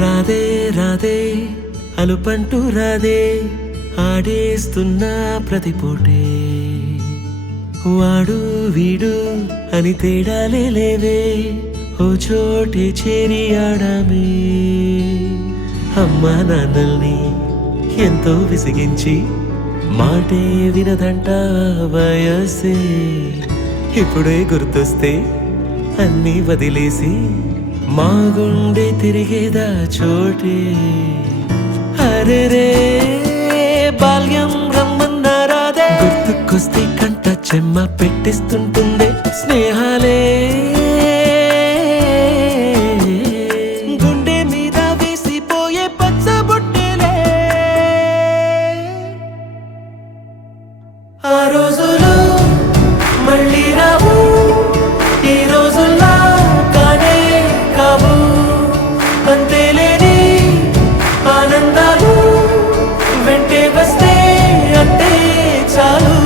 రాదే రాదే అలుపంటూ రాదే ఆడేస్తున్నా ప్రతి పూటే వాడు వీడు అని తేడాలే లేవే ఓ చోటే చేరి ఆడామే అమ్మా నాన్నల్ని ఎంతో విసిగించి మాటే వినదంట వయసే ఇప్పుడే గుర్తొస్తే అన్నీ వదిలేసి మా గుండె తిరిగేదా చోటే అరెరే బాల్యం రమ్మన్నారాదే గుర్తుకొస్తే కంట చెమ్మ పెట్టిస్తుంటుందే స్నేహాలే గుండె మీద వేసిపోయే పచ్చబొట్టెలే ఆ రోజులు మళ్ళీ రావు ఈ రోజుల్లా కానే కావు అంతేలేని ఆనందాలు వెంటే వస్తే అంటే చాలు